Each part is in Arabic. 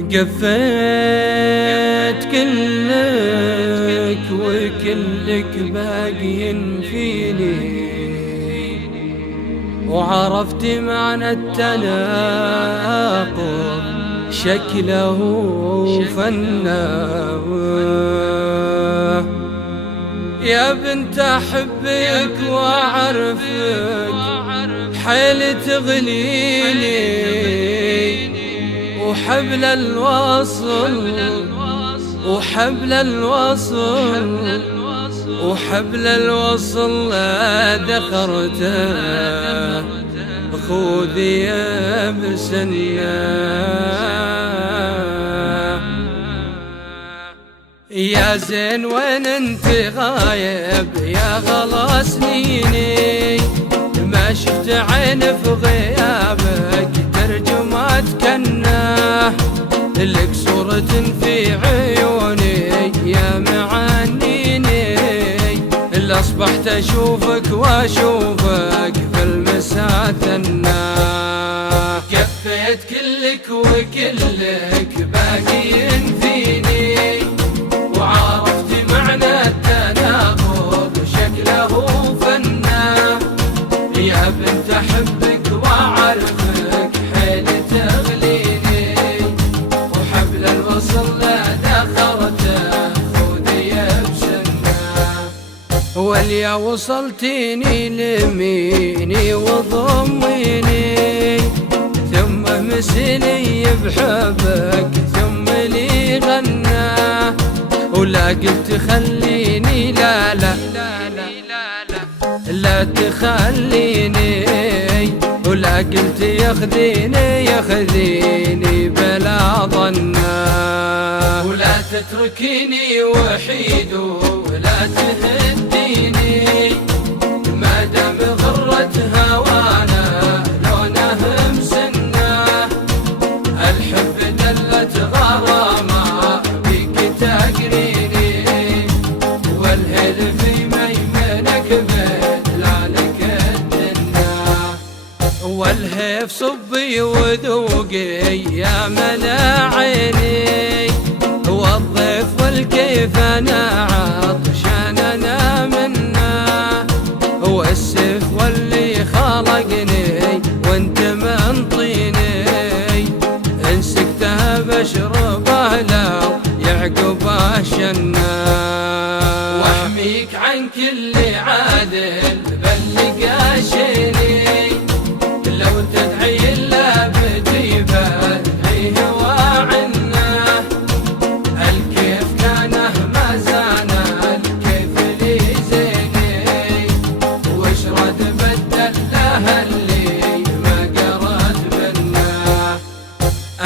قفيت كلك وكلك باقي فيني، وعرفت معنى التناقض شكله فناه. يا بنت أحبك وأعرفك حيل تغليني، وحبل الوصل ذكرته خذي يا بسناه. يا زين وين انت غايب يا غلا سنيني، ما شفت عين في غيابك ترجمات كناه. لك صورة في عيوني يا معنيني، اللي أصبحت أشوفك وأشوفك في المساء ثناه. كفيت كلك وكلك باقيين فيني، وعرفت معنى التناقض شكله فناه. يا بنت أحبك وأعرفك حيل تغليني، وحبل الوصل لا دخرته خذي بسناه. واليا وصلتيني لميني وضميني، ثم مسني بحبك ثم لي غناه. ولا قلت خليني لا لا لا تخليني، ولا قلت ياخذيني بلا ظناه. ولا تتركيني وحيد ولا تهديني، ما دام غرت هوانا لونه مسناه. الحب دلت غرامه بك تقريني، والهل في ميمنك بدلالك الدنيا. والهيف صبي وذوقي يا ملا عيني، والضيف والكيف انا عطشان انا منه. والسيف واللي خلقني وانت منطيني، ان سكتها بشربه لو يعقبه شناه. واحميك عن كل عادل بلق شيني، لو تدعي الا بجيبه ادعيه وعنه. الكيف كانه ما زانه الكيف لي زيني، واشرد بدل له اللي ما قرد منه.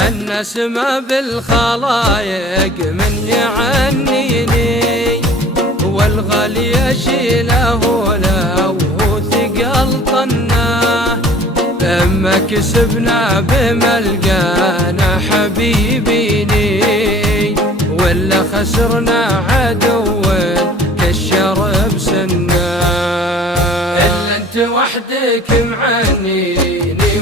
الناس ما بالخلايق من يعنيني، والغالي يشيله لو ثقل طناه. اما كسبنا بملقانا حبيبيني، ولا خسرنا عدو كالشرب سناه. الا انت وحدك معنيني